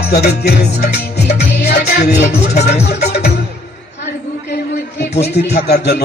আপনাদেরকে আজকের এই অনুষ্ঠানে উপস্থিত থাকার জন্য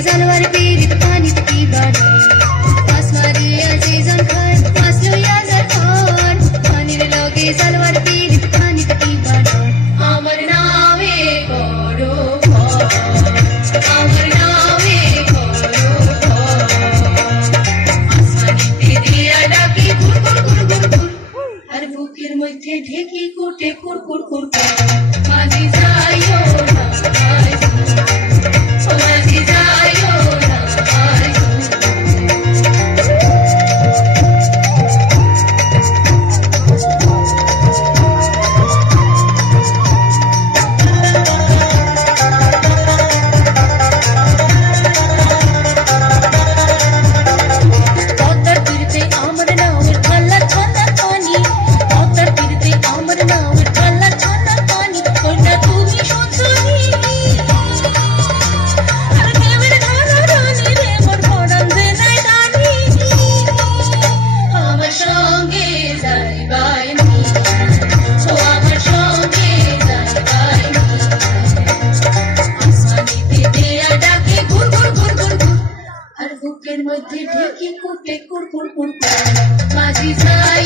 जानवर पीड़ित पानी की बात आसमानिया जीवन खान मासलो या जखान पानी लोगे जानवर पीड़ित पानी की बात अमर नावे करो अमर नावे करो आसमानी दिया डाकी कुर कुर कुर कुर कुर हर बुकेर मध्य ढेकी कुटे कुर कुर कुर माजी जाइयो ना माजी जाइयो বুকের মধ্যে ঢেকে কুটে কুর কুর কুর মাঝি যায়